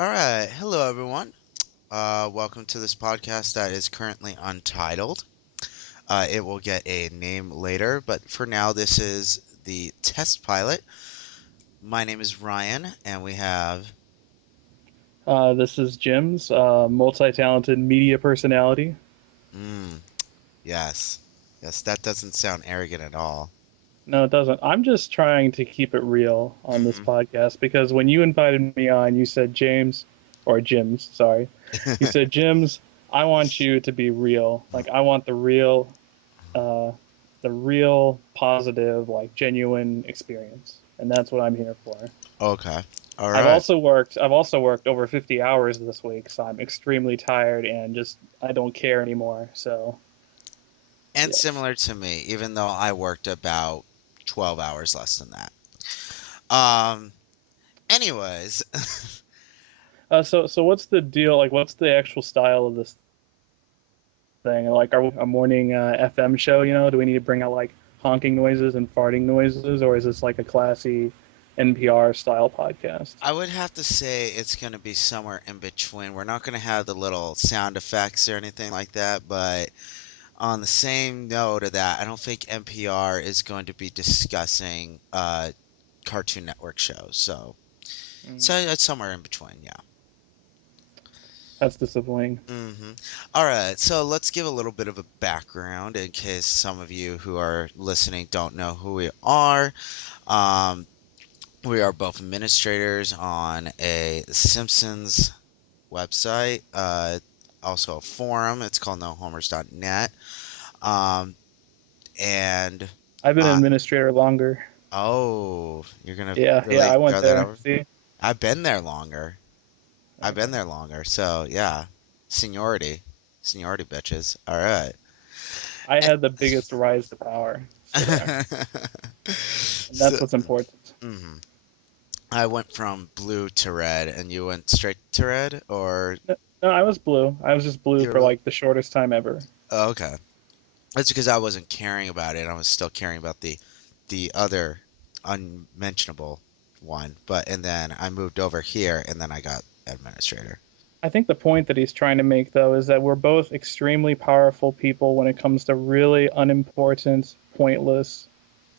All right. Hello, everyone. Welcome to this podcast that is currently untitled. It will get a name later, but for now, this is the test pilot. My name is Ryan, and we have. This is Jim's multi-talented media personality. Mm, yes. Yes, that doesn't sound arrogant at all. No, it doesn't. I'm just trying to keep it real on this Hmm. podcast because when you invited me on, you said James, or Jim's, sorry. You said Jim's, I want you to be real. Like I want uh, the real positive, like genuine experience, and that's what I'm here for. Okay. All I've right. also worked. I've also worked over 50 hours this week, so I'm extremely tired and just I don't care anymore. So And yes. similar to me, even though I worked about 12 hours less than that. Um, anyways, So what's the deal? Like, what's the actual style of this thing? Like, are we a morning FM show? Do we need to bring out like honking noises and farting noises, or is this like a classy NPR style podcast? I would have to say it's going to be somewhere in between. We're not going to have the little sound effects or anything like that, but on the same note of that, I don't think NPR is going to be discussing Cartoon Network shows. So Mm, it's somewhere in between, yeah. that's disappointing. Hmm. All right, so let's give a little bit of a background in case some of you who are listening don't know who we are. Um, we are both administrators on a Simpsons website, also a forum. It's called nohomers.net. Um, and I've been an uh, administrator longer. oh, you're gonna Yeah, really I went throw that there. over? See, I've been there longer. I've been okay. there longer. So yeah, seniority, seniority, bitches. All right. I had the biggest rise to power. So there, and So, that's what's important. mhm. I went from blue to red, and you went straight to red, or No, no, I was blue. I was just blue you were for blue? like the shortest time ever. Oh, okay. That's because I wasn't caring about it. I was still caring about the other unmentionable one. And then I moved over here, and then I got administrator. I think the point that he's trying to make, though, is that we're both extremely powerful people when it comes to really unimportant, pointless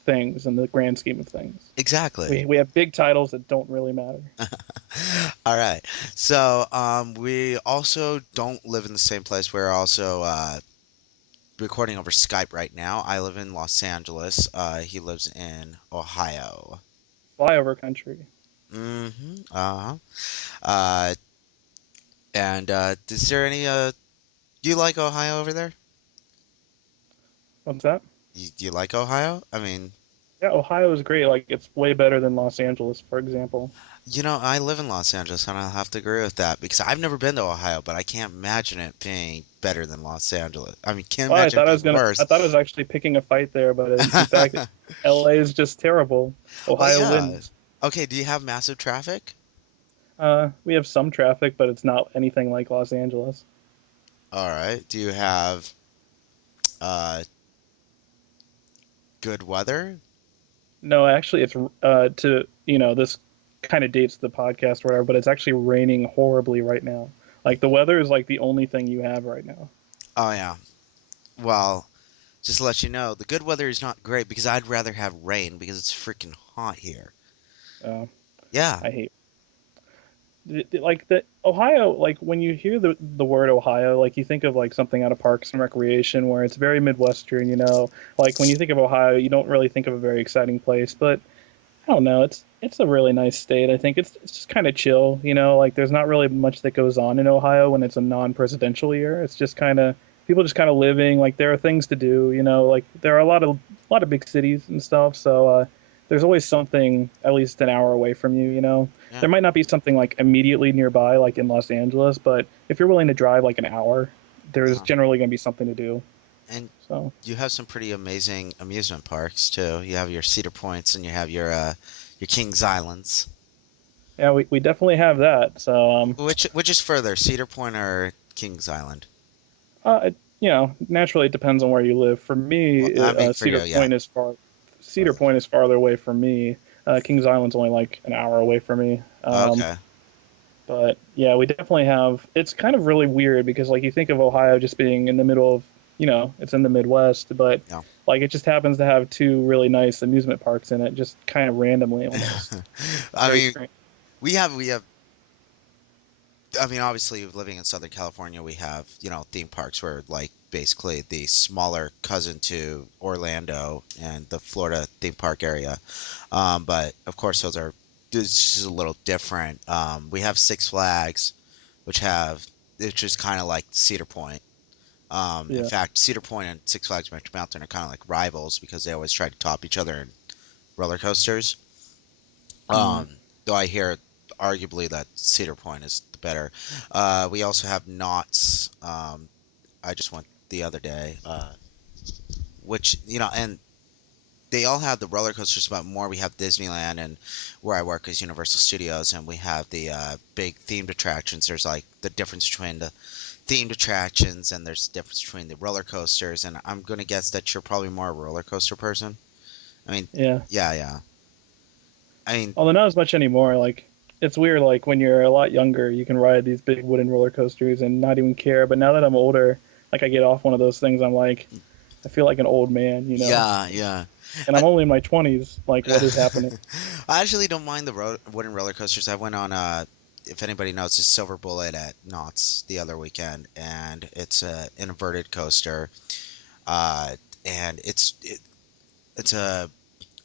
things in the grand scheme of things. Exactly. We have big titles that don't really matter. All right. So we also don't live in the same place. We're also recording over Skype right now. I live in Los Angeles. He lives in Ohio. Flyover country. Uh-huh. Uh, and is there any do you like Ohio over there? What's that? Do you like Ohio? I mean, Yeah, Ohio is great. Like, it's way better than Los Angeles, for example. I live in Los Angeles, and I'll have to agree with that because I've never been to Ohio, but I can't imagine it being better than Los Angeles. I mean, can't Well, imagine it being I worse. thought I was actually picking a fight there, but in fact, LA is just terrible. Well, Ohio yeah. wins. Okay, do you have massive traffic? We have some traffic, but it's not anything like Los Angeles. All right. Do you have uh good weather? No, actually, it's to this kind of dates the podcast or whatever, but it's actually raining horribly right now. Like the weather is like the only thing you have right now. Oh yeah. Well, just to let you know, the good weather is not great because I'd rather have rain because it's freaking hot here. Uh, Yeah. I hate like the Ohio. Like when you hear the word Ohio, like you think of like something out of Parks and Recreation, where it's very Midwestern. Like when you think of Ohio, you don't really think of a very exciting place, but I don't know. It's a really nice state. I think it's just kind of chill. Like there's not really much that goes on in Ohio when it's a non-presidential year. It's just kind of people just kind of living. Like there are things to do. Like there are a lot of big cities and stuff. So there's always something at least an hour away from you. Yeah. There might not be something like immediately nearby, like in Los Angeles, but if you're willing to drive like an hour, there's Uh, generally going to be something to do. and So you have some pretty amazing amusement parks too. You have your Cedar Points and you have your Kings Islands. yeah, we definitely have that. So Which is further, Cedar Point or Kings Island? Naturally it depends on where you live. For Well, me, I mean for you, yeah. Cedar Point is farther away from me. Kings Island's only like an hour away from me. Okay. But yeah, we definitely have. It's kind of really weird because like you think of Ohio just being in the middle of, it's in the Midwest, but Yeah. like it just happens to have two really nice amusement parks in it, just kind of randomly almost. It's I very mean, strange. we have. I mean, obviously, living in Southern California, we have theme parks where like basically the smaller cousin to Orlando and the Florida theme park area. But of course, those are it's just a little different. We have Six Flags, which have which is kind of like Cedar Point. In Yeah. fact, Cedar Point and Six Flags Magic Mountain are kind of like rivals because they always try to top each other in roller coasters. Mm. Though I hear arguably that Cedar Point is the better. We also have Knott's. I just went the other day, which and they all have the roller coasters, but more we have Disneyland, and where I work is Universal Studios, and we have the big themed attractions. There's like the difference between the themed attractions, and there's the difference between the roller coasters. And I'm gonna guess that you're probably more a roller coaster person. I mean, Yeah. yeah, yeah. I mean, Although not as much anymore. Like it's weird. Like when you're a lot younger, you can ride these big wooden roller coasters and not even care. But now that I'm older, like I get off one of those things, I'm like, I feel like an old man. yeah, yeah. And I'm only in my 20s. Like, what is happening? I actually don't mind the wooden roller coasters. I went on if anybody knows, a Silver Bullet at Knott's the other weekend, and it's a an inverted coaster, uh, and it's a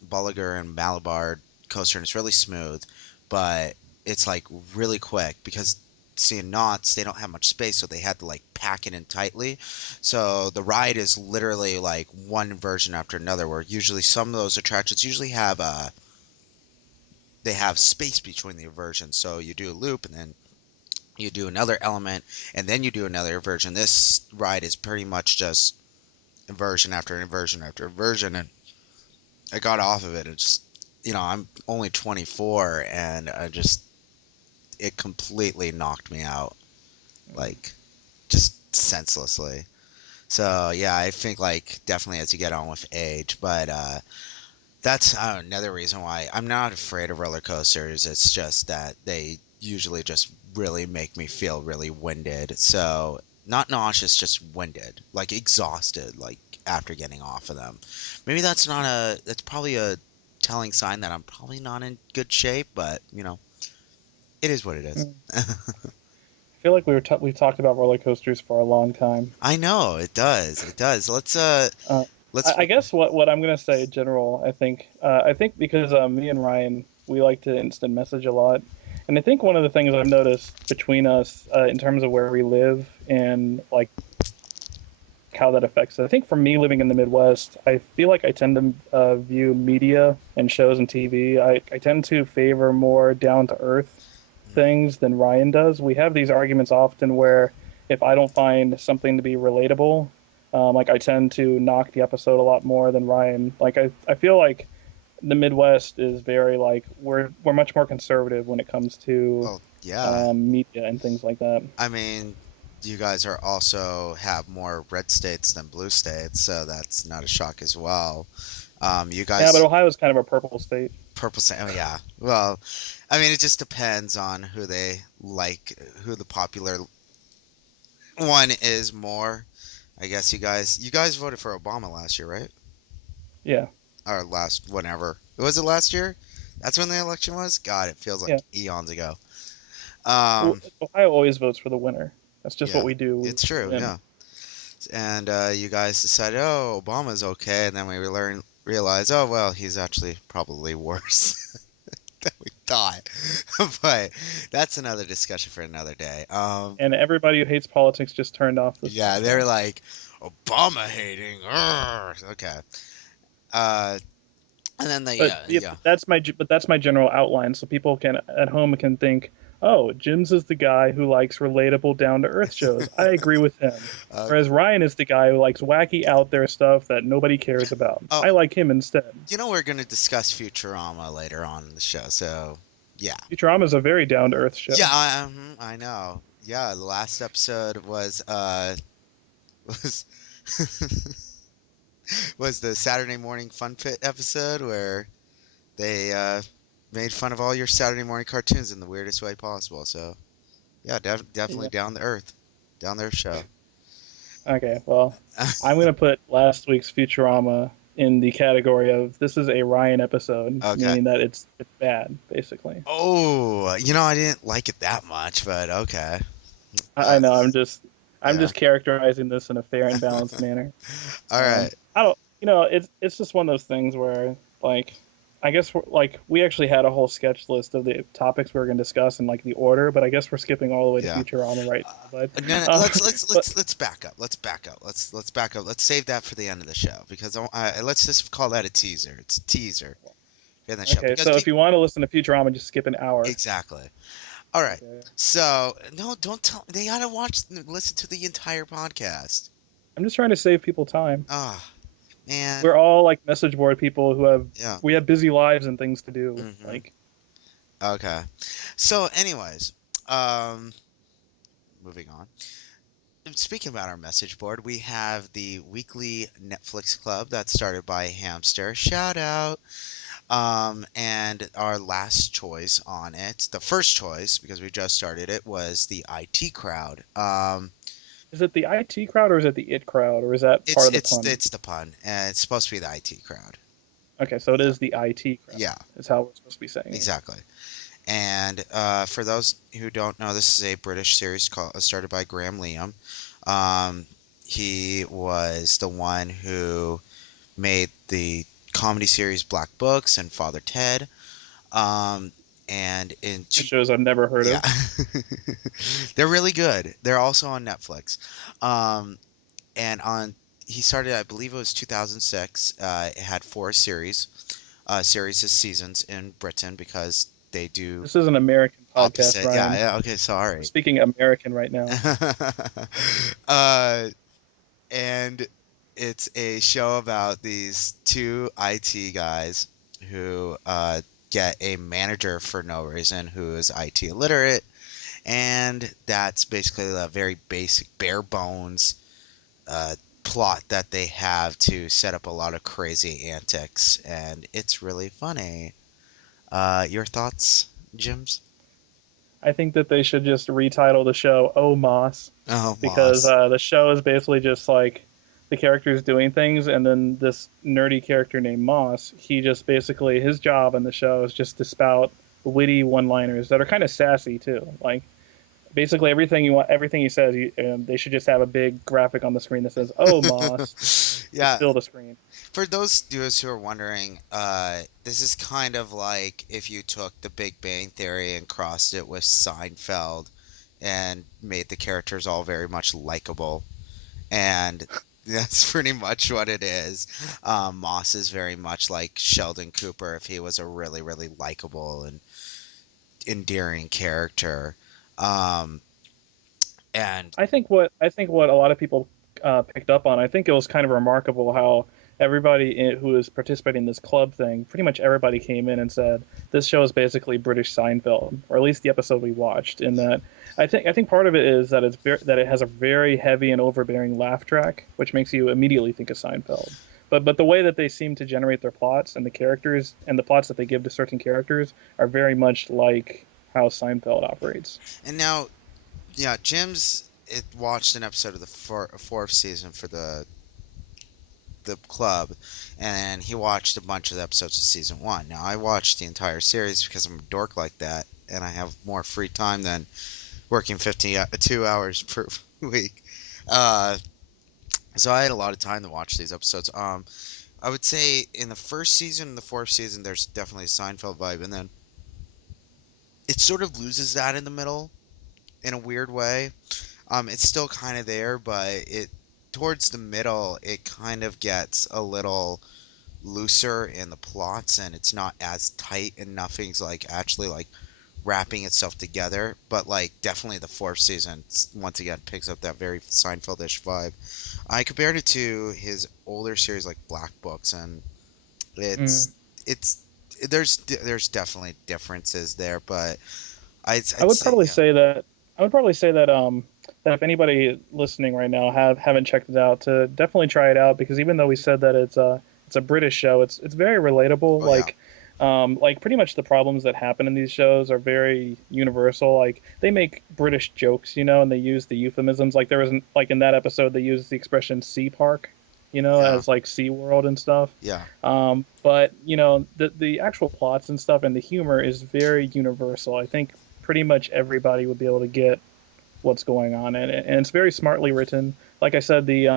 Bolliger and Malabar coaster, and it's really smooth, but it's like really quick because seeing Knott's, they don't have much space, so they had to like pack it in tightly. So the ride is literally like one version after another. Where usually some of those attractions usually have they have space between the versions. So you do a loop and then you do another element and then you do another version. This ride is pretty much just inversion after inversion after inversion, and I got off of it. It's just, I'm only 24, and I just it completely knocked me out, like just senselessly. So yeah, I think like definitely as you get on with age, but that's another reason why I'm not afraid of roller coasters. It's just that they usually just really make me feel really winded. So not nauseous, just winded, like exhausted, like after getting off of them. Maybe that's probably a telling sign that I'm probably not in good shape, but it is what it is. Mm. I feel like we've talked about roller coasters for a long time. I know it does. It does. Uh, Let's I guess what I'm gonna say in general, I think because me and Ryan we like to instant message a lot, and I think one of the things I've noticed between us in terms of where we live and like how that affects it. I think for me living in the Midwest, I feel like I tend to view media and shows and TV. I tend to favor more down to earth things than Ryan does. We have these arguments often where if I don't find something to be relatable, like I tend to knock the episode a lot more than Ryan. Like I feel like the Midwest is very like we're much more conservative when it comes to Oh yeah. media and things like that. I mean, you guys are also have more red states than blue states, so that's not a shock as well. You Yeah, but guys, Ohio's kind of a purple state. purple state. Oh yeah. Well, I mean, it just depends on who they like, who the popular one is more. I guess you guys voted for Obama last year, right? Yeah, Or last whenever. Was it last year? That's when the election was? God, it feels like yeah. eons ago. Well, Um, Ohio always votes for the winner. That's just what yeah, we do. We it's true, win. yeah. And you guys decided, oh, Obama's okay, and then we realize, oh well, he's actually probably worse than we thought. But that's another discussion for another day. And everybody who hates politics just turned off this Yeah, they're podcast. like Obama hating. Urgh. Okay. Uh, and then the But yeah, yeah, yeah. that's my general outline, so people can at home can think, oh, Jim's is the guy who likes relatable, down to earth shows. I agree with him. Uh, Whereas Ryan is the guy who likes wacky, out there stuff that nobody cares about. oh, I like him instead. we're gonna discuss Futurama later on in the show, so yeah. Futurama is a very down to earth Yeah, show. I know. Yeah, the last episode was was was the Saturday Morning Fun Pit episode where they made fun of all your Saturday morning cartoons in the weirdest way possible. So Yeah, definitely Yeah. down to earth, down there show. Okay. Well, I'm gonna put last week's Futurama in the category of this is a Ryan episode, Okay. meaning that it's bad, basically. Oh, I didn't like it that much, but okay. I Uh, know. I'm yeah. just characterizing this in a fair and balanced manner. All right. I don't, you know, it's just one of those things where like, I guess like we actually had a whole sketch list of the topics we were going to discuss in like the order, but I guess we're skipping all the way to Yeah. Futurama right Uh, now. But no, no, uh, but let's back up. Let's back up. Let's back up. Let's save that for the end of the show because let's just call that a teaser. It's a teaser for the end of the show okay, because so if you want to listen to Futurama, just skip an hour. exactly. All right. Okay, So no, don't tell. They gotta listen to the entire podcast. I'm just trying to save people time. Ah, man. We're all like message board people who have Yeah. we have busy lives and things to do. Mm-hmm. Like, Okay. So, anyways, um, moving on. Speaking about our message board, we have the weekly Netflix club that's started by Hamster. Shout out. And our last choice on it, the first choice because we just started it, was the IT crowd. is it the IT crowd or is it the it crowd or is that part of the pun? It's the pun, and it's supposed to be the IT crowd. Okay, so it Yeah. is the IT crowd. Yeah. Is how we're supposed to be saying it. Exactly. And for those who don't know, this is a British series started by Graham Liam. Um, he was the one who made the comedy series Black Books and Father Ted. Um, and in Two two, shows I've never heard yeah, of. they're really good. They're also on Netflix. Um, and on he started, I believe it was 2006. It had four series of seasons in Britain because they do This is an American podcast, opposite. Yeah, Ryan. yeah. Okay, We're sorry. speaking American right now. uh, and it's a show about these two IT guys who get a manager for no reason who is IT illiterate, and that's basically a very basic, bare bones plot that they have to set up a lot of crazy antics, and it's really funny. Your thoughts, Jims? I think that they should just retitle the show "Oh Moss" Oh, because Moss. the show is basically just like the characters doing things, and then this nerdy character named Moss. He just basically his job in the show is just to spout witty one-liners that are kind of sassy too. Like basically everything you want, everything he says, they should just have a big graphic on the screen that says "Oh Moss" just Yeah, fill the screen. for those viewers who are wondering, this is kind of like if you took The Big Bang Theory and crossed it with Seinfeld and made the characters all very much likable. And that's pretty much what it is. Moss is very much like Sheldon Cooper if he was a really, really likable and endearing character. Um, and I think what a lot of people picked up on. I think it was kind of remarkable how who was participating in this club thing, pretty much everybody came in and said this show is basically British Seinfeld, or at least the episode we watched. In that, I think part of it is that that it has a very heavy and overbearing laugh track, which makes you immediately think of Seinfeld. But the way that they seem to generate their plots and the characters and the plots that they give to certain characters are very much like how Seinfeld operates. and now, yeah, Jim's watched an episode of the fourth season for the club, and he watched a bunch of the episodes of season one. Now, I watched the entire series because I'm a dork like that, and I have more free time than working 52 hours per week. Uh, so I had a lot of time to watch these episodes. I would say in the first season and the fourth season, there's definitely a Seinfeld vibe, and then it sort of loses that in the middle in a weird way. It's still kind of there, but it towards the middle, it kind of gets a little looser in the plots and it's not as tight and nothing's like actually like wrapping itself together, but like definitely the fourth season once again picks up that very Seinfeldish vibe. I compared it to his older series like Black Books, and Mm. it's there's definitely differences there, but I I'd would say probably yeah. say that I would probably say that if anybody listening right now haven't checked it out, to definitely try it out because even though we said that it's a British show, it's very relatable. Oh yeah. Like Like pretty much the problems that happen in these shows are very universal. Like they make British jokes, and they use the euphemisms. Like there was like in that episode they used the expression "sea park," Yeah. as like Sea World and stuff. Yeah. But the actual plots and stuff and the humor is very universal. I think pretty much everybody would be able to get what's going on in it, and it's very smartly written. Like I said, the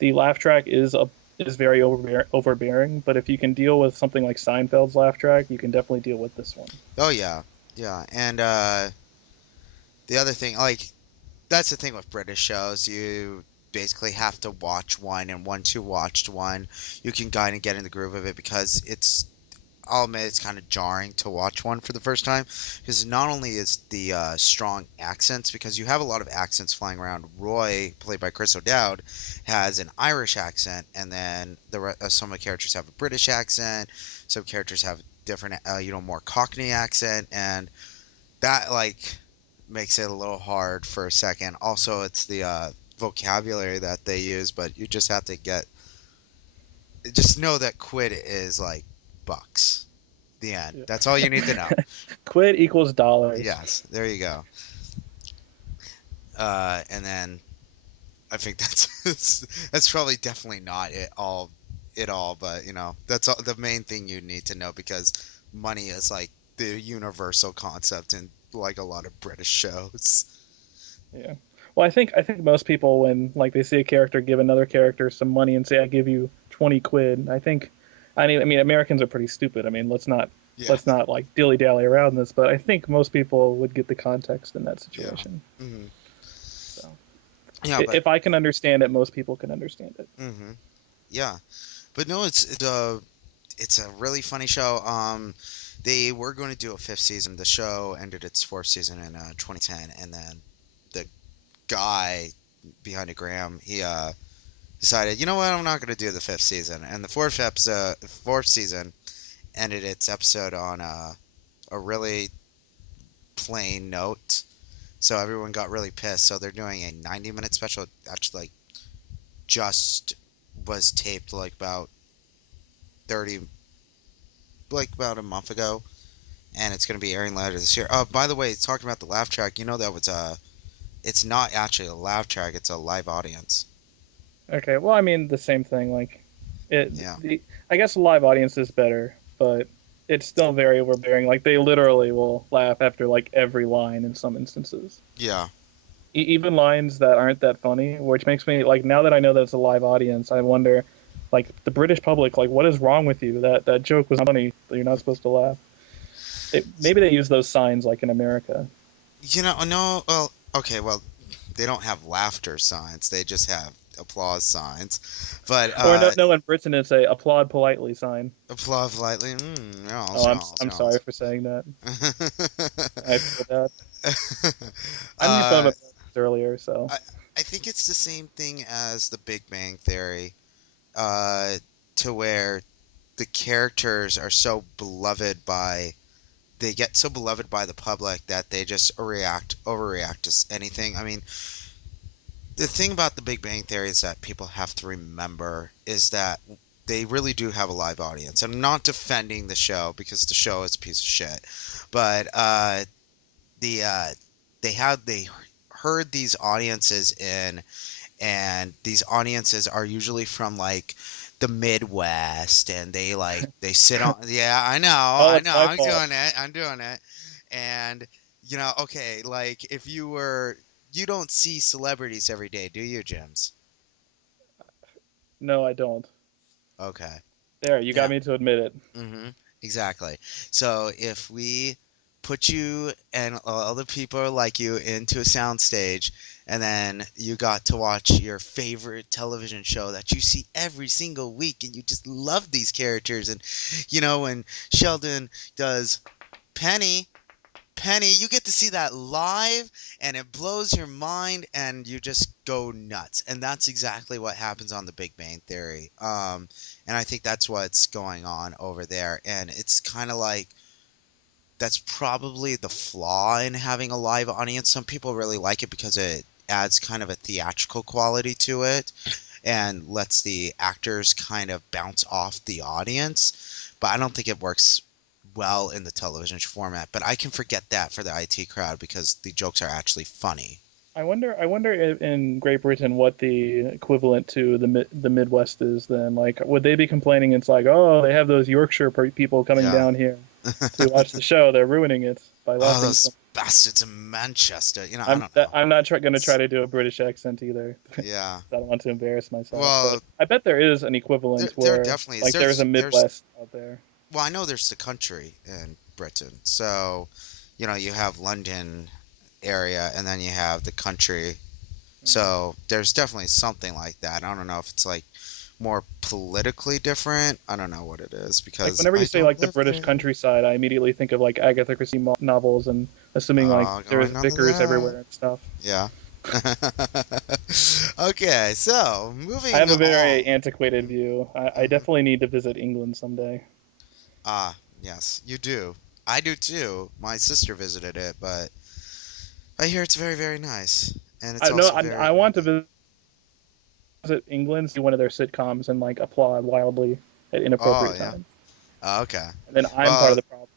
laugh track is very overbearing, but if you can deal with something like Seinfeld's laugh track, you can definitely deal with this one. Oh yeah. Yeah. And the other thing, like, that's the thing with British shows. You basically have to watch one, and once you watched one, you can kind of get in the groove of it because I'll admit it's kind of jarring to watch one for the first time because not only is the strong accents, because you have a lot of accents flying around. Roy, played by Chris O'Dowd, has an Irish accent, and then some of the characters have a British accent. Some characters have different, more Cockney accent, and that like makes it a little hard for a second. Also, it's the vocabulary that they use, but you just have to just know that quid is like bucks. The end. Yeah. That's all you need to know. Quid equals dollars. Yes, there you go. And then I think that's probably definitely not it all, but that's all, the main thing you need to know because money is like the universal concept in like a lot of British shows. Yeah. Well, I think most people when like they see a character give another character some money and say I give you 20 quid. I mean Americans are pretty stupid. I mean, Yeah, let's not like dilly dally around this, but I think most people would get the context in that yeah, situation. hmm So yeah, but if I can understand it, most people can understand it. hmm yeah, but no, it's a really funny show. They were going to do a fifth season. The show ended its fourth season in 2010, and then the guy behind it, Graham, he decided, you know what, I'm not going to do the fifth season. And the fourth season ended its episode on a really plain note. So everyone got really pissed. So they're doing a 90-minute special. Actually, like just was taped like about 30, like about a month ago, and it's going to be airing later this year. By the way, talking about the laugh track, that was it's not actually a laugh track; it's a live audience. Okay. Well, I mean the same thing. Like it. Yeah, I guess a live audience is better, but it's still very overbearing. Like they literally will laugh after like every line in some instances. yeah. Even lines that aren't that funny, which makes me like now that I know that it's a live audience, I wonder, like the British public, like what is wrong with you? That joke was funny. You're not supposed to laugh. Maybe they use those signs like in America, No, well, okay, well, they don't have laughter signs; they just have applause signs. But or no, no, in Britain it's a applaud politely sign. applause lightly. Oh, Yes, yes, I'm sorry yes. for saying that. I feel that. I made fun of uh, Americans earlier, so I I think it's the same thing as the Big Bang Theory, uh, to where the characters are so beloved by they get so beloved by the public that they just overreact to anything. I mean, the thing about the Big Bang Theory is that people have to remember is that they really do have a live audience. I'm not defending the show because the show is a piece of shit, but the they heard these audiences in, and these audiences are usually from like the Midwest, and they sit on. Yeah, oh, I it's know, my fault. I'm doing it, and okay, like if you don't see celebrities every day, do you, Jims? No, I don't. Okay. There, you got Yeah. me to admit it. Mm-hmm. Exactly. So if we put you and other people like you into a soundstage, and then you got to watch your favorite television show that you see every single week, and you just love these characters, and when Sheldon does Penny, Penny, you get to see that live and it blows your mind and you just go nuts. And that's exactly what happens on the Big Bang Theory. And I think that's what's going on over there. And it's kind of like that's probably the flaw in having a live audience. Some people really like it because it adds kind of a theatrical quality to it and lets the actors kind of bounce off the audience. but I don't think it works well in the television format. But I can forget that for the IT crowd because the jokes are actually funny. I wonder if in Great Britain what the equivalent to the Midwest is then. Like, would they be complaining? It's like, oh, they have those Yorkshire people coming Yeah. down here to watch the show. They're ruining it by Oh, laughing so. those bastards in Manchester. I don't know. I'm not going to try It's, to do a British accent either. I yeah. don't want to embarrass myself, but Well, I bet there is an there equivalent there where definitely is. like there's a There's Midwest out there. well, I know there's the country in Britain. So, you have London area and then you have the country. Mm. So, there's definitely something like that. I don't know if it's like more politically different. I don't know what it is Like because whenever you I say don't like the live British there. countryside, I immediately think of like Agatha Christie novels and assuming like there's Going on to vicars that. everywhere and stuff. Yeah. Okay, so I moving have a very on. antiquated view. I hmm definitely need to visit England someday. yes, you do. I do too. My sister visited it, but I hear it's very, very nice, and it's I no, also very, I very want to good. visit England, see one of their sitcoms, and like applaud wildly at Oh inappropriate yeah. times. Okay. And then I'm part of Well, the problem.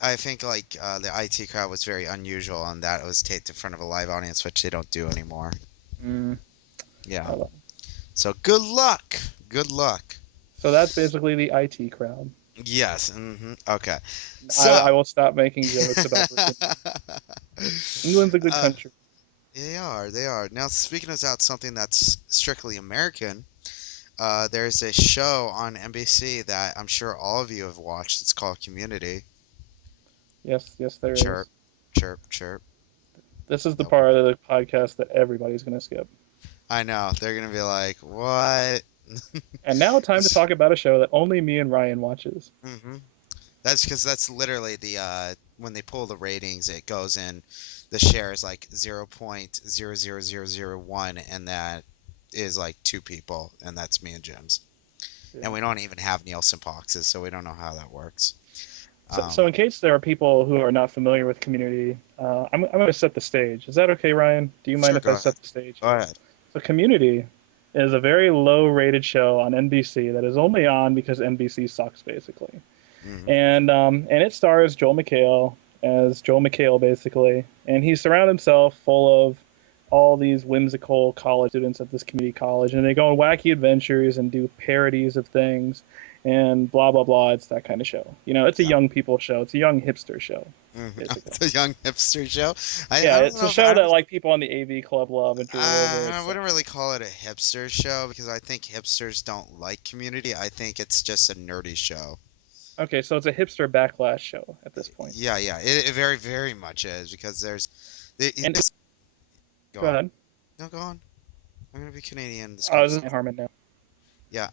I think like the IT crowd was very unusual in that it was taped in front of a live audience, which they don't do anymore. Mm, Yeah. oh well. So good luck. Good luck. So that's basically the IT crowd. Yes. Okay. I So. will stop making jokes about Britain. England's a good uh, country. they are. They are. Now, speaking about something that's strictly American, there's a show on NBC that I'm sure all of you have watched. It's called Community. Yes, yes, there Chirp, is. chirp, chirp. This is the Nobody. part of the podcast that everybody's going to skip. I know. They're gonna be like, "What?" And now, time to talk about a show that only me and Ryan watches. hmm That's because that's literally the when they pull the ratings, it goes in. The share is like 0.00001, and that is like two people, and that's me and Jim's. And Yeah. we don't even have Nielsen boxes, so we don't know how that works. So, Um, in case there are people who are not familiar with Community, I'm going to set the stage. Is that okay, Ryan? Do you mind sure, if go I ahead. set the stage? Go ahead. So, Community is a very low-rated show on NBC that is only on because NBC sucks, basically. hmm And it stars Joel McHale as Joel McHale, basically, and he surrounds himself full of all these whimsical college students at this community college, and they go on wacky adventures and do parodies of things, and blah blah blah. It's that kind of show. It's a Yeah. young people show. It's a young hipster show, basically. It's a young hipster show. I Yeah, don't it's a know if I show that don't. like people on the AV Club love and drool over. I It's wouldn't really call it a hipster show because I think hipsters don't like Community. I think it's just a nerdy show. okay, so it's a hipster backlash show at this point. Yeah, yeah, it very, very much is because And go go on. ahead. No, go on. I'm gonna be Canadian this I was in conversation. Harmon now. Yeah.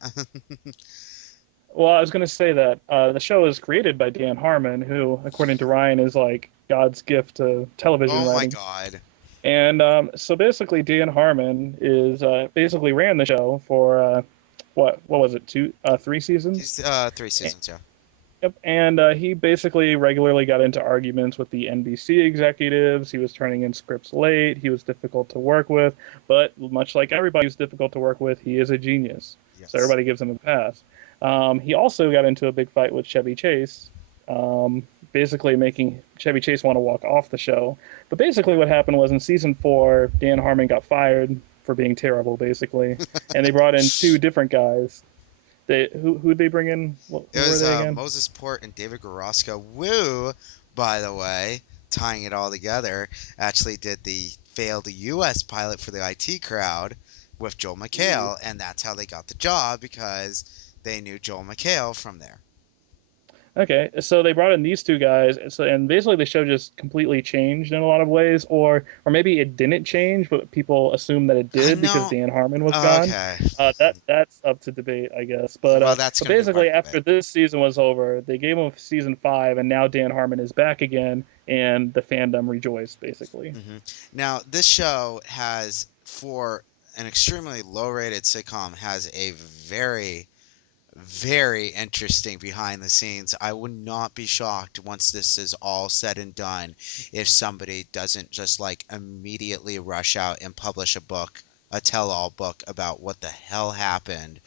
Well, I was going to say that the show is created by Dan Harmon, who, according to Ryan, is like God's gift to television Oh my writing. God. And so basically, Dan Harmon is basically ran the show for what was it, 3 seasons? He's 3 seasons, yeah. Yep. And he basically regularly got into arguments with the NBC executives. He was turning in scripts late. He was difficult to work with. But much like everybody who's difficult to work with, he is a genius. So Yes. everybody gives him a pass. He also got into a big fight with Chevy Chase, basically making Chevy Chase want to walk off the show. But basically, what happened was in season 4, Dan Harmon got fired for being terrible, basically. And they brought in two different guys. Who'd they bring in? It Who were was they again? Moses Port and David Garosco. Woo, by the way, tying it all together, actually did the failed US pilot for the IT crowd with Joel Ooh. McHale, and that's how they got the job because they knew Joel McHale from there. Okay, so they brought in these two guys, and basically the show just completely changed in a lot of ways, or maybe it didn't change, but people assume that it I did because know. Dan Harmon was gone. Okay. That's up to debate, I guess. But Well, that's but going to be one basically, debate. after this season was over, they gave him season 5, and now Dan Harmon is back again, and the fandom rejoiced, basically. Now, this show has, for an extremely low-rated sitcom, has a very, very interesting behind the scenes. I would not be shocked once this is all said and done if somebody doesn't just like immediately rush out and publish a book, a tell-all book about what the hell happened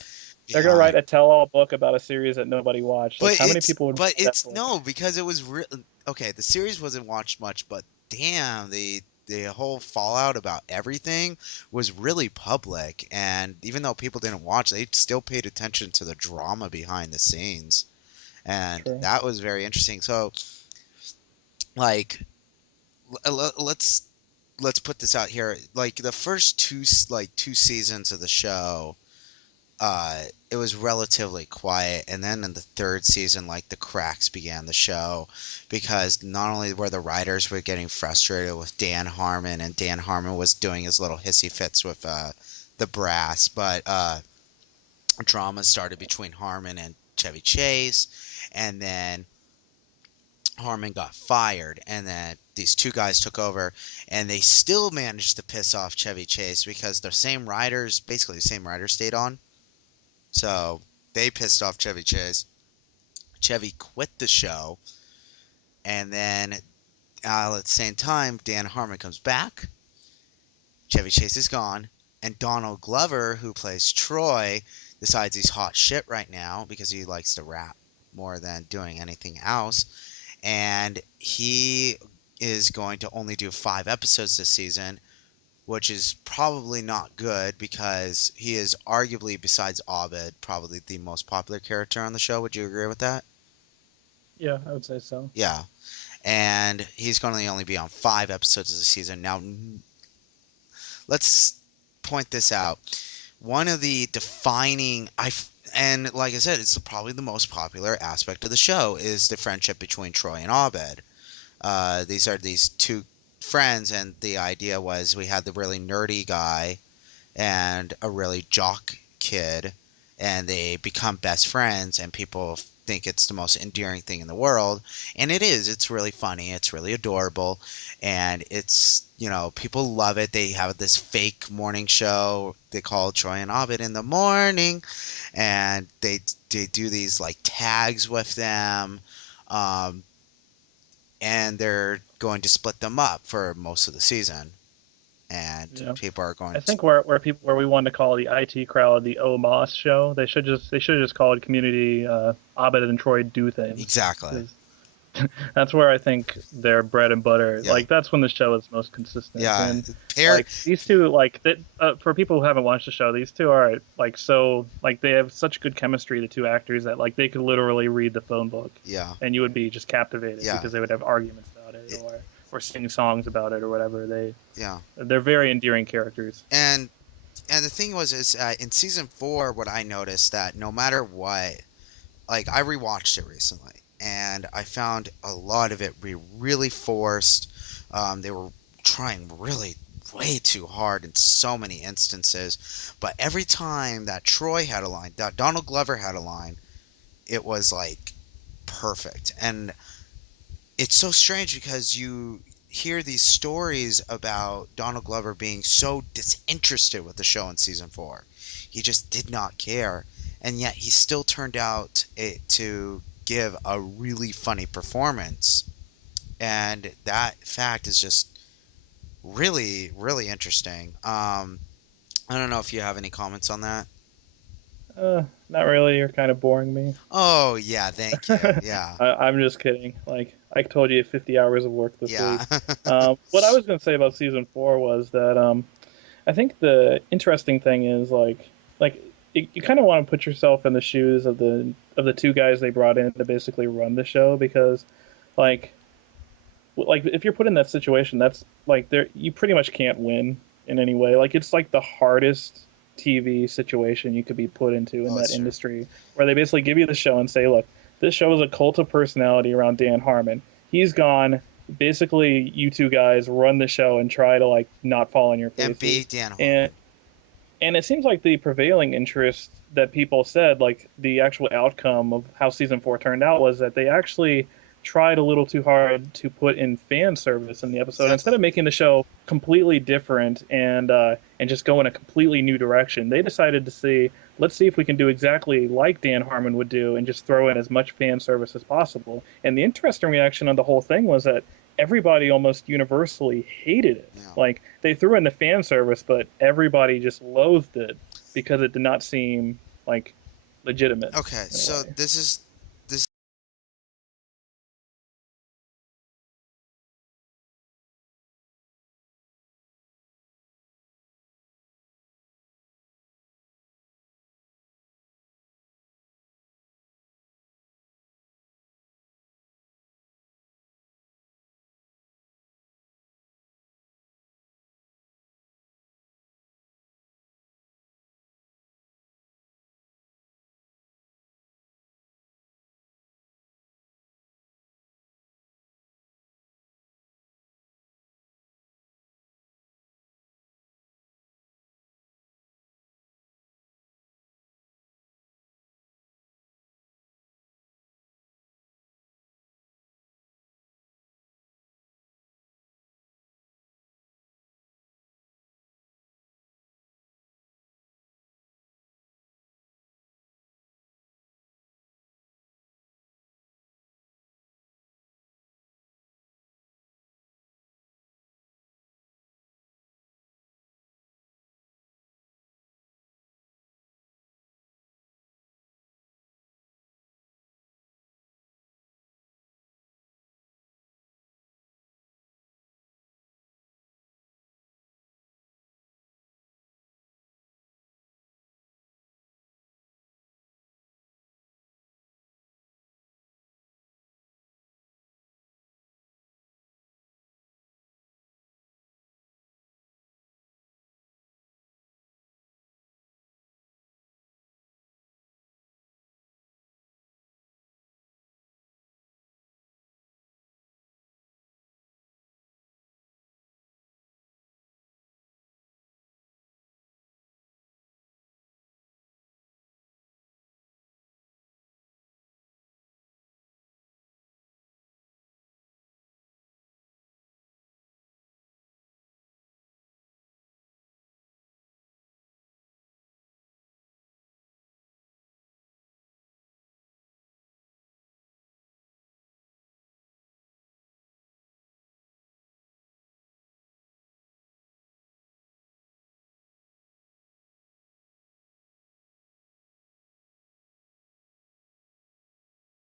They're gonna behind. write a tell-all book about a series that nobody watched. Like, But how many people would but buy that it's book? no, because it was okay. The series wasn't watched much, but damn, the whole fallout about everything was really public. And even though people didn't watch, they still paid attention to the drama behind the scenes, and True. that was very interesting. So, like, let's put this out here. Like the first two seasons of the show, it was relatively quiet, and then in the third season, like the cracks began to show, because not only were the writers were getting frustrated with Dan Harmon, and Dan Harmon was doing his little hissy fits with the brass, but drama started between Harmon and Chevy Chase, and then Harmon got fired, and then these two guys took over, and they still managed to piss off Chevy Chase because the same writers, basically the same writers, stayed on. So they pissed off Chevy Chase. Chevy quit the show, and then at the same time, Dan Harmon comes back. Chevy Chase is gone, and Donald Glover, who plays Troy, decides he's hot shit right now because he likes to rap more than doing anything else, and he is going to only do 5 episodes this season, which is probably not good because he is arguably, besides Abed, probably the most popular character on the show. Would you agree with that? Yeah, I would say so. Yeah. And he's going to only be on 5 episodes of the season. Now, let's point this out. One of the defining, and like I said, it's probably the most popular aspect of the show, is the friendship between Troy and Abed. These are these two friends, and the idea was we had the really nerdy guy and a really jock kid, and they become best friends, and people think it's the most endearing thing in the world, and it is. It's really funny, it's really adorable, and it's, people love it. They have this fake morning show they call Troy and Ovid in the morning, and they do these like tags with them, um, and they're going to split them up for most of the season, and Yeah. people are going I to think where we want to call the IT crowd the O Moss show, they should just call it Community Abed and Troy Do Things. exactly. 'Cause that's where I think their bread and butter. Yeah. Like that's when the show is most consistent. Yeah, And pair. like these two, like that, for people who haven't watched the show, these two are like so like they have such good chemistry. The two actors that like they could literally read the phone book, Yeah, and you would be just captivated yeah, because they would have arguments about it it- or sing songs about it or whatever. yeah. They're very endearing characters. And the thing was is in season 4, what I noticed that no matter what, like I rewatched it recently, and I found a lot of it be really forced. They were trying really way too hard in so many instances, but every time that Troy had a line, that Donald Glover had a line, it was like perfect. And it's so strange because you hear these stories about Donald Glover being so disinterested with the show in season 4. He just did not care, and yet he still turned out to give a really funny performance. And that fact is just really, really interesting. I don't know if you have any comments on that. Not really. You're kind of boring me. Oh, yeah, thank you. Yeah. I'm just kidding. Like I told you, 50 hours of work this Yeah. week. What I was going to say about season 4 was that I think the interesting thing is like you kind of want to put yourself in the shoes of the two guys they brought in to basically run the show because like if you're put in that situation, that's like there you pretty much can't win in any way. Like it's like the hardest TV situation you could be put into in Oh, that that's true. industry, where they basically give you the show and say, "Look, this show is a cult of personality around Dan Harmon. He's gone. Basically, you two guys run the show and try to like not fall on your And B, faces." Dan And Harmon. it seems like the prevailing interest that people said, like the actual outcome of how season 4 turned out, was that they actually tried a little too hard to put in fan service in the episode Exactly. instead of making the show completely different and just go in a completely new direction. They decided to see, let's see if we can do exactly like Dan Harmon would do and just throw in as much fan service as possible. And the interesting reaction on the whole thing was that everybody almost universally hated it. Yeah. Like they threw in the fan service, but everybody just loathed it because it did not seem like legitimate Okay, in a so way. this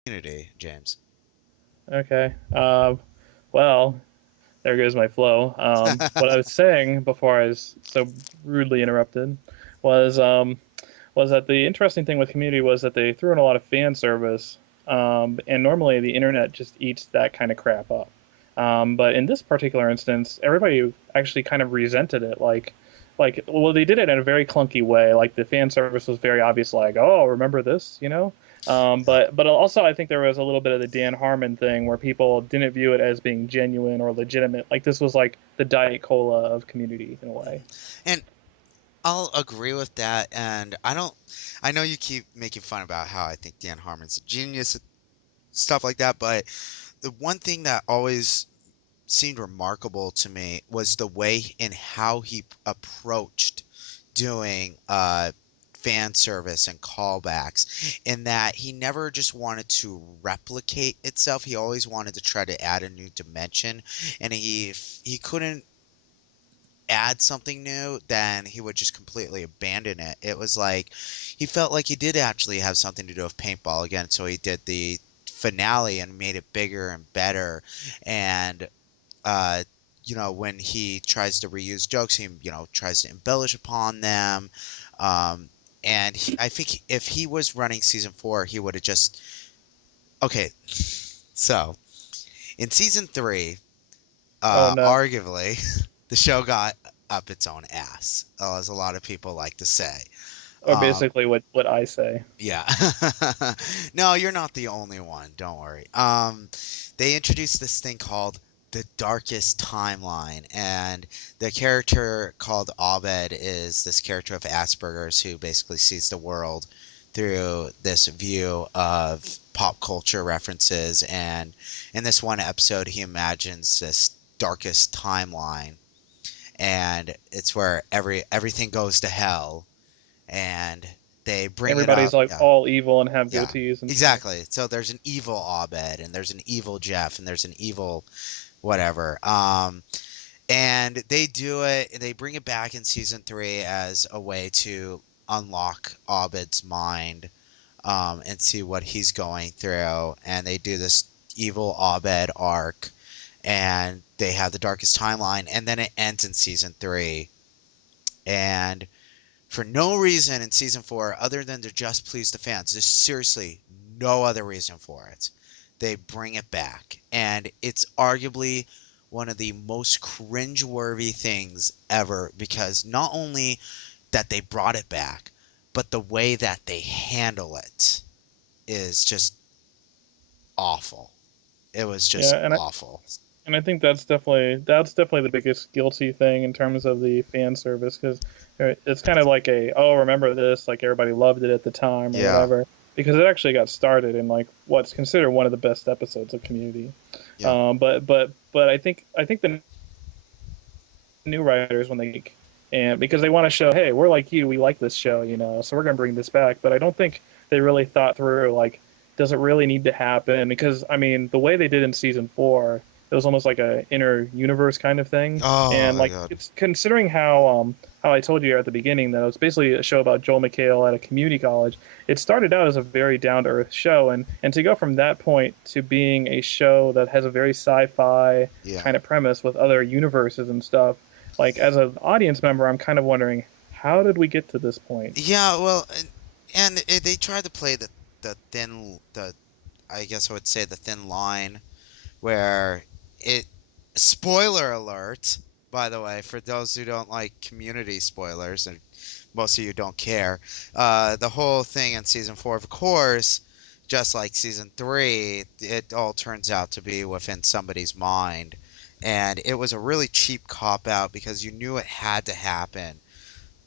community, James. Okay. Well, there goes my flow. What I was saying before I was so rudely interrupted was was that the interesting thing with Community was that they threw in a lot of fan service, and normally the internet just eats that kind of crap up. But in this particular instance, everybody actually kind of resented it. Well, they did it in a very clunky way. Like the fan service was very obvious, like, oh, remember this, you know? Yeah. But also, I think there was a little bit of the Dan Harmon thing where people didn't view it as being genuine or legitimate. Like this was like the Diet Cola of Community in a way. And I'll agree with that. And I know you keep making fun about how I think Dan Harmon's a genius, stuff like that. But the one thing that always seemed remarkable to me was the way in how he approached doing fan service and callbacks, in that he never just wanted to replicate itself. He always wanted to try to add a new dimension, and he couldn't add something new, then he would just completely abandon it. It was like he felt like he did actually have something to do with paintball again, so he did the finale and made it bigger and better. And uh when he tries to reuse jokes, he tries to embellish upon them. um and I think if he was running season 4, he would have just okay. So in season 3, Oh no. arguably, the show got up its own ass, as a lot of people like to say. Or Um, basically what I say. yeah. No, you're not the only one. Don't worry. They introduced this thing called the darkest timeline, and the character called Abed is this character of Asperger's who basically sees the world through this view of pop culture references. And in this one episode, he imagines this darkest timeline, and it's where everything goes to hell, and they bring it Everybody's up. like Yeah, all evil and have yeah, goatees and stuff. exactly. So there's an evil Abed, and there's an evil Jeff, and there's an evil whatever. And they do it. They bring it back in season 3 as a way to unlock Abed's mind. and see what he's going through. And they do this evil Abed arc, and they have the darkest timeline, and then it ends in season three. And for no reason in season four other than to just please the fans, there's seriously no other reason for it. They bring it back, and it's arguably one of the most cringe-worthy things ever, because not only that they brought it back, but the way that they handle it is just awful. It was Yeah, just awful. and I think that's definitely the biggest guilty thing in terms of the fan service, because it's kind of like a, oh, remember this, like everybody loved it at the time or Yeah, whatever, because it actually got started in like what's considered one of the best episodes of Community. yeah, But I think the new writers when they, and because they want to show, hey, we're like you, we like this show, so we're gonna bring this back. But I don't think they really thought through, like, does it really need to happen? Because I mean, the way they did in season four, it was almost like a inner universe kind of thing. oh And my like, god. it's considering how I told you at the beginning that it was basically a show about Joel McHale at a community college. It started out as a very down to earth show, and to go from that point to being a show that has a very sci-fi Yeah, kind of premise with other universes and stuff, like as an audience member, I'm kind of wondering, how did we get to this point? yeah, well, and they try to play the thin, the I guess I would say the thin line where it, spoiler alert, by the way, for those who don't like community spoilers, and most of you don't care, the whole thing in season four, of course, just like season three, it all turns out to be within somebody's mind. And it was a really cheap cop out because you knew it had to happen,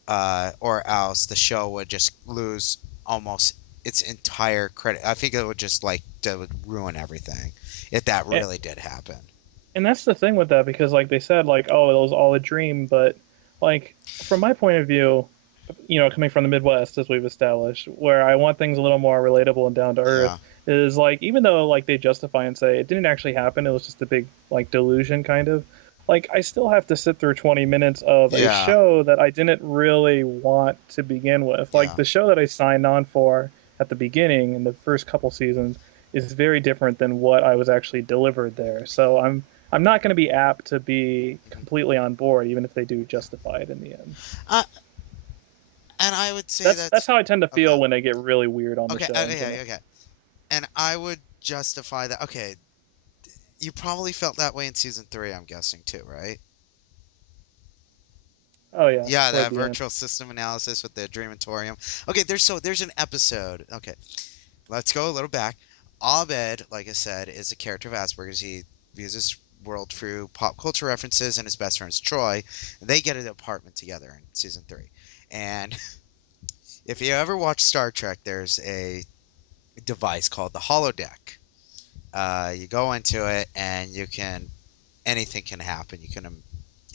or else the show would just lose almost its entire credit. I think it would just like that would ruin everything if that And, really did happen. and that's the thing with that, because like they said, like, oh, it was all a dream, but like from my point of view, coming from the Midwest, as we've established, where I want things a little more relatable and down to earth, Yeah, is like, even though like they justify and say it didn't actually happen, it was just a big like delusion kind of. Like, I still have to sit through 20 minutes of a yeah, show that I didn't really want to begin with. Like, yeah. the show that I signed on for at the beginning in the first couple seasons is very different than what I was actually delivered there. So I'm not going to be apt to be Mhm. completely on board, even if they do Yeah. justify it in the end. Uh, and I would say That's that's how I tend to okay. feel when they get really weird on the Okay, show in okay, general. okay. And I would justify that. Okay, you probably felt that way in season three, I'm guessing too, right? Oh yeah, Yeah, toward that the end. virtual system analysis with the Dreamatorium. Okay, there's an episode. Okay, let's go a little back. Abed, like I said, is a character of Asperger's. He views his world through pop culture references, and his best friend is Troy. And they get an apartment together in season three. And if you ever watch Star Trek, there's a device called the holodeck. You go into it, and you can anything can happen. You can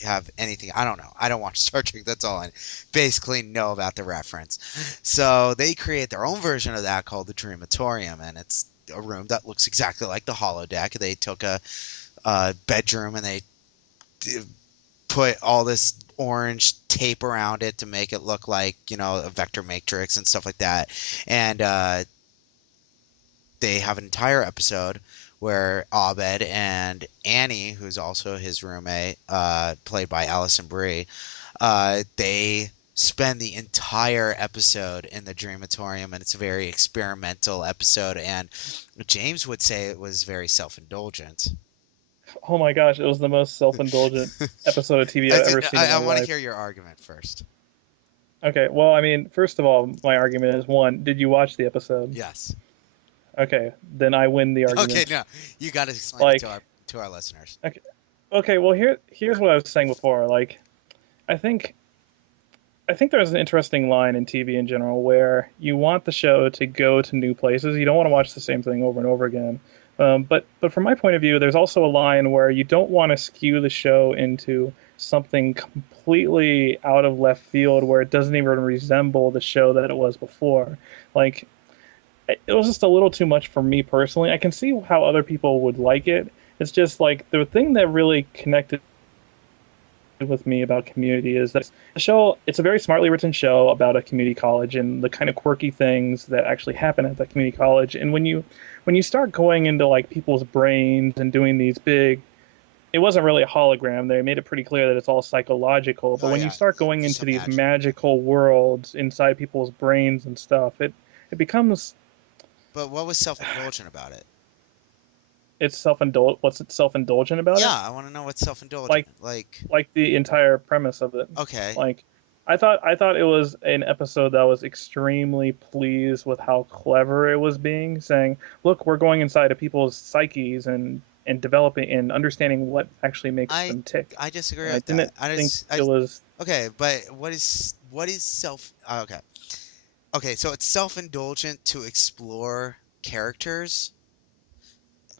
have anything. I don't know. I don't watch Star Trek. That's all I basically know about the reference. So they create their own version of that called the Dreamatorium, and it's a room that looks exactly like the holodeck. They took a bedroom and they put all this orange tape around it to make it look like a vector matrix and stuff like that. And they have an entire episode where Abed and Annie, who's also his roommate, played by Alison Brie, they spend the entire episode in the Dreamatorium, and it's a very experimental episode. And James would say it was very self-indulgent. Oh my gosh, it was the most self-indulgent episode of TV I, I've th- ever seen in I my want to life. hear your argument first. Okay, well, I mean, first of all, my argument is, one, did you watch the episode? Yes. Okay, then I win the Okay, argument. no, you got to explain it to Like, our listeners. okay, okay, well, here's what I was saying before. Like, I think I think there's an interesting line in TV in general where you want the show to go to new places. You don't want to watch the same thing over and over again. But from my point of view, there's also a line where you don't want to skew the show into something completely out of left field where it doesn't even resemble the show that it was before. Like, it was just a little too much for me personally. I can see how other people would like it. It's just like the thing that really connected with me about Community is that the show, it's a very smartly written show about a community college and the kind of quirky things that actually happen at that community college. And when you start going into like people's brains and doing these big, it wasn't really a hologram. They made it pretty clear that it's all psychological. But Oh when you yeah, start going just into these imagine. magical worlds inside people's brains and stuff, it becomes But what was self-indulgent about it? it's self indulgent. What's it self indulgent about Yeah, it? I want to know what's self-indulgent. Like Like, like the entire premise of it. okay, Like I thought it was an episode that was extremely pleased with how clever it was being, saying, "Look, we're going inside of people's psyches and developing and understanding what actually makes I them tick." I disagree And I with that. didn't think it was. Okay, but what is self? Okay, okay, so it's self-indulgent to explore characters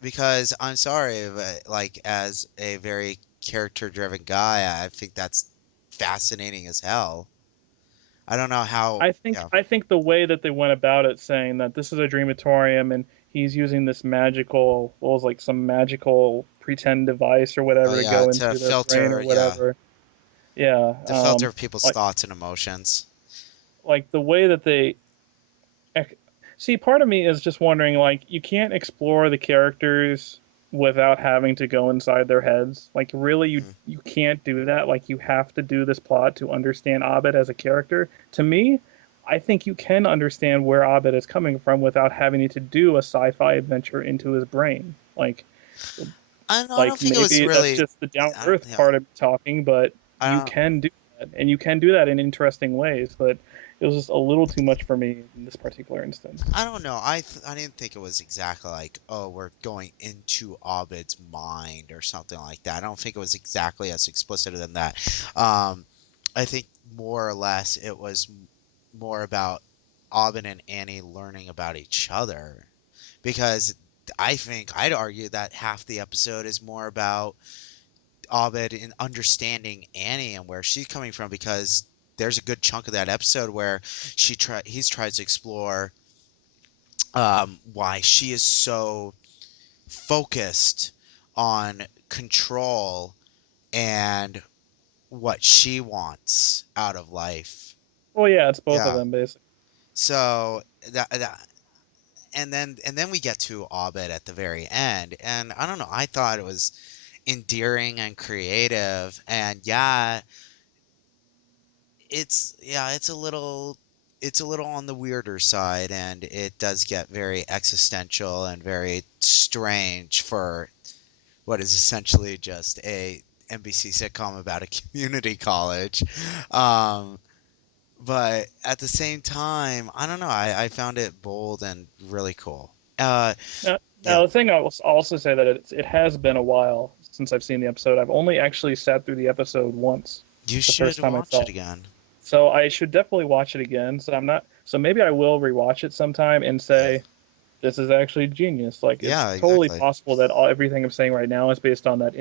because I'm sorry, but like as a very character-driven guy, I think that's fascinating as hell. I don't know how. I think Yeah. I think the way that they went about it, saying that this is a dreamatorium and he's using this magical, what was like some magical pretend device or Oh whatever to yeah, go to into their brain or filter. Yeah, whatever. Yeah, to filter people's like thoughts and emotions. the way that they see, part of me is just wondering, like, you can't explore the characters without having to go inside their heads. Like, really, you Mm. you can't do that. Like, you have to do this plot to understand Abed as a character. To me, I think you can understand where Abed is coming from without having to do a sci-fi adventure into his brain. I don't think it was Maybe that's really. just the down I to don't. earth Yeah. part of talking, but I you don't. can do that, and you can do that in interesting ways. But it was just a little too much for me in this particular instance. I don't know. I didn't think it was exactly like, oh, we're going into Abed's mind or something like that. I don't think it was exactly as explicit than that. Um, I think more or less it was more about Abed and Annie learning about each other because I think I'd argue that half the episode is more about Abed in understanding Annie and where she's coming from because there's a good chunk of that episode where he's tries to explore why she is so focused on control and what she wants out of life. Well, yeah, it's both of Yeah. them basically. So that and then we get to Abed at the very end, and I don't know. I thought it was endearing and creative, and yeah, it's a little on the weirder side, and it does get very existential and very strange for what is essentially just a NBC sitcom about a community college. Um, but at the same time, I don't know. I found it bold and really cool. Now Yeah, the thing I will also say that it has been a while since I've seen the episode. I've only actually sat through the episode once, you the should first time I watch saw it it. again. So I should definitely watch it again. So I'm not. So maybe I will rewatch it sometime and Yeah, say this is actually genius. Like it's yeah, totally exactly. possible that everything I'm saying right now is based on that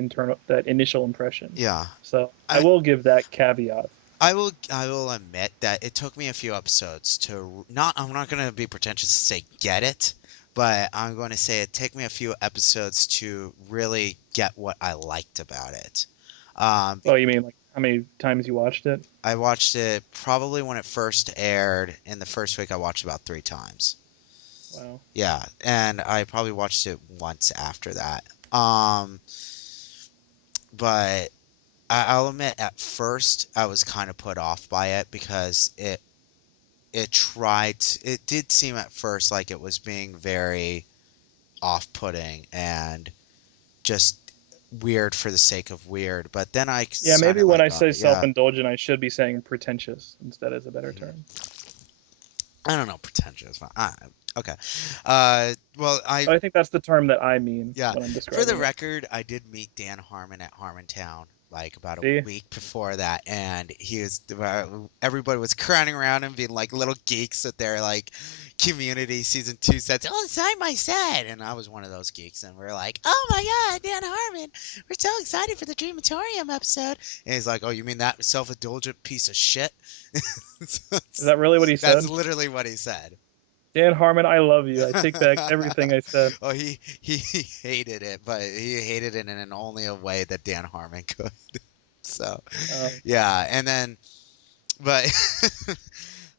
initial impression. Yeah, So I I will give that caveat. I will admit that it took me a few episodes to not. I'm not gonna be pretentious to say get it, but I'm going to say it took me a few episodes to really get what I liked about it. Um, Oh, you mean like how many times you watched it? I watched it probably when it first aired. In the first week, I watched about 3 times. Wow. Yeah, and I probably watched it once after that. Um, but I'll admit, at first, I was kind of put off by it because it did seem at first like it was being very off-putting and just weird for the sake of weird. But then I Yeah, maybe started when like, I say yeah. self-indulgent, I should be saying pretentious instead as a better Mhm. term. I don't know, pretentious. Okay. Well, I think that's the term that I mean yeah. when I'm For the describing it. record, I did meet Dan Harmon at Harmontown like about a See, week before that, and everybody was crowding around him, being like little geeks at their like Community season 2 sets. Oh, sign my set, and I was one of those geeks, and we are like, oh my God, Dan Harmon, we're so excited for the Dreamatorium episode. And he's like, oh, you mean that self-indulgent piece of shit? is that really what he That's said? literally what he said. Dan Harmon, I love you. I take back everything I said. Oh, he hated it, but he hated it in only a way that Dan Harmon could. So Um, yeah, and then but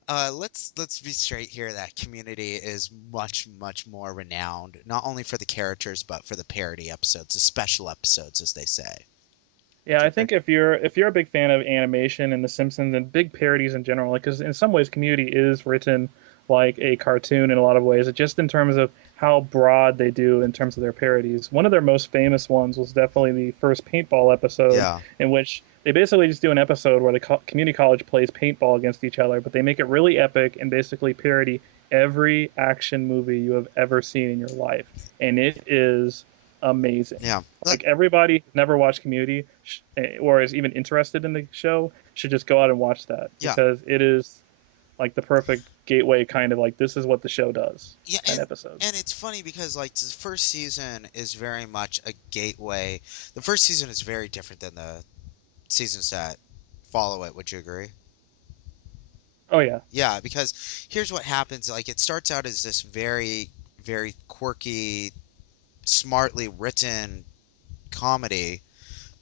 let's be straight here that Community is much more renowned, not only for the characters but for the parody episodes, the special episodes, as they say. Yeah, Do you I agree? think if you're a big fan of animation and The Simpsons and big parodies in general, like because in some ways Community is written like a cartoon in a lot of ways, just in terms of how broad they do in terms of their parodies. One of their most famous ones was definitely the first paintball episode, Yeah, in which they basically just do an episode where the community college plays paintball against each other, but they make it really epic and basically parody every action movie you have ever seen in your life, and it is amazing. yeah. Look, Like everybody who's never watched Community or is even interested in the show should just go out and watch that yeah, because it is like the perfect gateway kind of like this is what the show does. yeah, 10 episodes. and it's funny because like the first season is very much a gateway. The first season is very different than the seasons that follow it. Would you agree? Oh yeah. Yeah, because here's what happens. Like it starts out as this very quirky, smartly written comedy,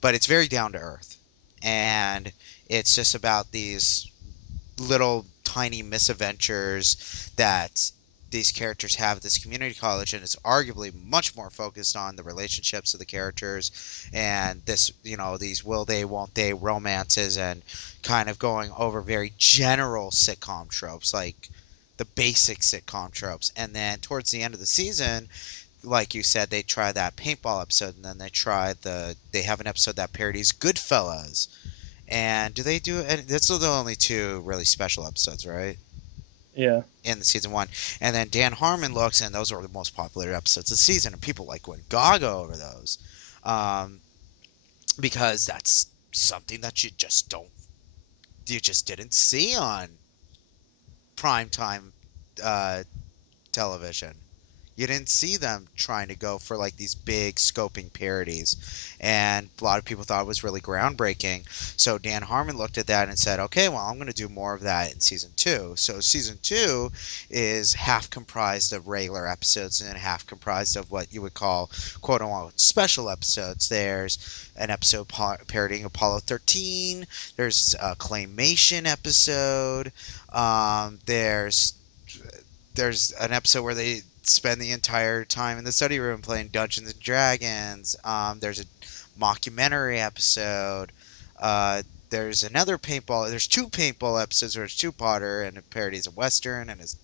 but it's very down to earth. And it's just about these little tiny misadventures that these characters have at this community college, and it's arguably much more focused on the relationships of the characters and this, these will they won't they romances, and kind of going over very general sitcom tropes, like the basic sitcom tropes. And then towards the end of the season, like you said, they try that paintball episode, and then they have an episode that parodies Goodfellas. And do they do? And that's the only two really special episodes, right? Yeah. In the season one, and then Dan Harmon looks, and those are the most popular episodes of the season, and people like went gaga over those, um, because that's something that you just didn't see on primetime uh, television. You didn't see them trying to go for like these big scoping parodies, and a lot of people thought it was really groundbreaking. So Dan Harmon looked at that and said, okay, well, I'm going to do more of that in season two. So season two is half comprised of regular episodes and half comprised of what you would call quote unquote special episodes. There's an episode parodying Apollo 13. There's a claymation episode. There's an episode where they spend the entire time in the study room playing Dungeons and Dragons. There's a mockumentary episode. Uh, there's another paintball. There's two paintball episodes where it's two Potter, and it parodies a Western, and it's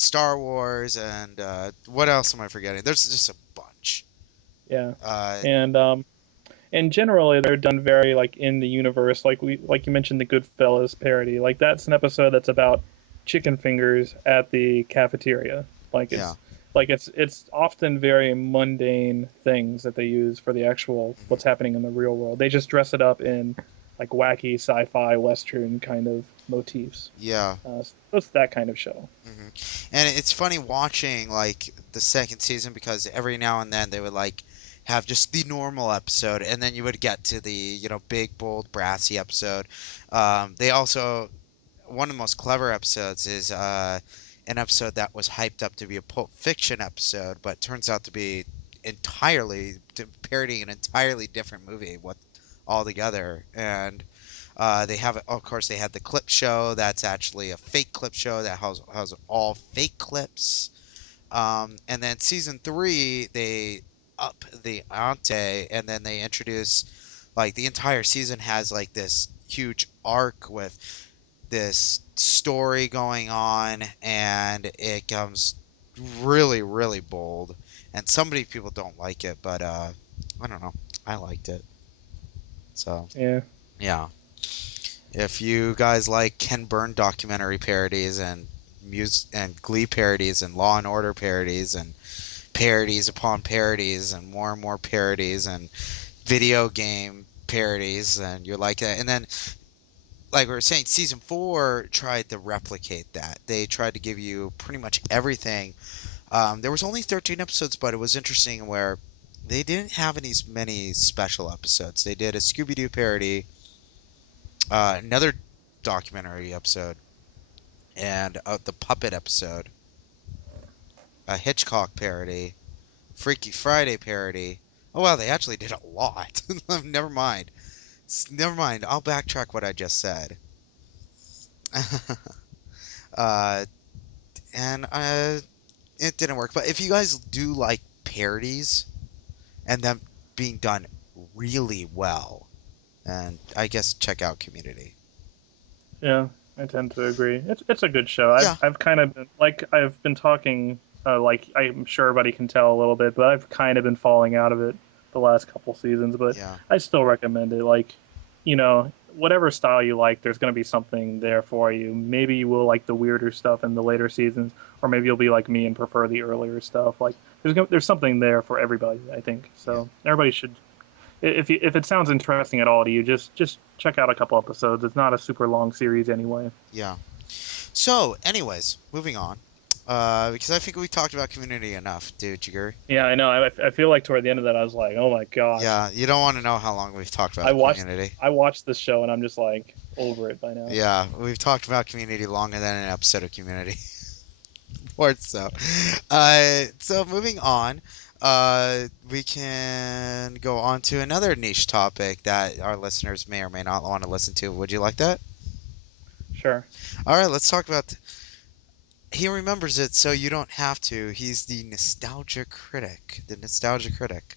Star Wars, and what else am I forgetting? There's just a bunch. Yeah. Uh, And generally they're done very like in the universe like you mentioned the Goodfellas parody. Like that's an episode that's about chicken fingers at the cafeteria. Like yeah. it's often very mundane things that they use for the actual what's Hmm. happening in the real world. They just dress it up in like wacky sci-fi western kind of motifs. Yeah. So it's that kind of show. Hmm. And it's funny watching like the second season, because every now and then they would like have just the normal episode, and then you would get to the big bold brassy episode. They also, one of the most clever episodes is an episode that was hyped up to be a Pulp Fiction episode, but turns out to be entirely parodying an entirely different movie what altogether. And they have, of course, they had the clip show. That's actually a fake clip show that has all fake clips. And then season three, they up the ante, and then they introduce like the entire season has like this huge arc with this story going on, and it comes really bold. And some people don't like it, but I don't know. I liked it. So Yeah. yeah. If you guys like Ken Burn documentary parodies and Glee parodies and Law and Order parodies and parodies upon parodies and more parodies and video game parodies, and you like that. And then, like we were saying, season four tried to replicate that. They tried to give you pretty much everything. There was only 13 episodes, but it was interesting where they didn't have many special episodes. They did a Scooby Doo parody, another documentary episode, and the Puppet episode, a Hitchcock parody, Freaky Friday parody. Oh wow, they actually did a lot. Never mind. Never mind. I'll backtrack what I just said. uh, and it didn't work. But if you guys do like parodies and them being done really well, and I guess check out Community. Yeah, I tend to agree. It's a good show. Yeah, I've kind of been like I've been talking like I'm sure everybody can tell a little bit, but I've kind of been falling out of it the last couple seasons. But yeah, I still recommend it. Like, whatever style you like, there's going to be something there for you. Maybe you will like the weirder stuff in the later seasons, or maybe you'll be like me and prefer the earlier stuff. Like, there's something there for everybody. I think yeah, so. Everybody should if it sounds interesting at all to you, just check out a couple episodes. It's not a super long series anyway. yeah. So, anyways, moving on. Because I think we talked about Community enough, dude, you agree? Yeah, I know. I feel like toward the end of that, I was like, oh my gosh, Yeah, you don't want to know how long we've talked I about watched Community. I watched this show and I'm just like over it by now. Yeah, we've talked about Community longer than an episode of Community. Or so. So moving on, we can go on to another niche topic that our listeners may or may not want to listen to. Would you like that? Sure. All right, let's talk about. He remembers it, so you don't have to. He's the Nostalgia Critic. The Nostalgia Critic.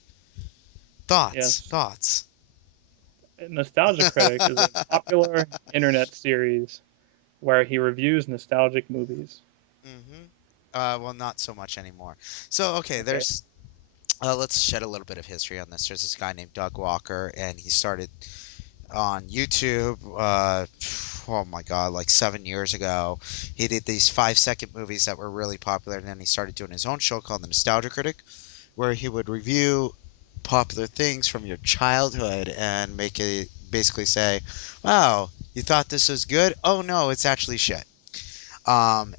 Thoughts? Yes. Thoughts? Nostalgia Critic is a popular internet series where he reviews nostalgic movies. Mm-hmm. Well, not so much anymore. So, okay, Okay. there's. Let's shed a little bit of history on this. There's this guy named Doug Walker, and he started on YouTube. Oh my God, like 7 years ago, he did these 5-second movies that were really popular, and then he started doing his own show called The Nostalgia Critic, where he would review popular things from your childhood and make it basically say, "Wow, you thought this was good? Oh no, it's actually shit."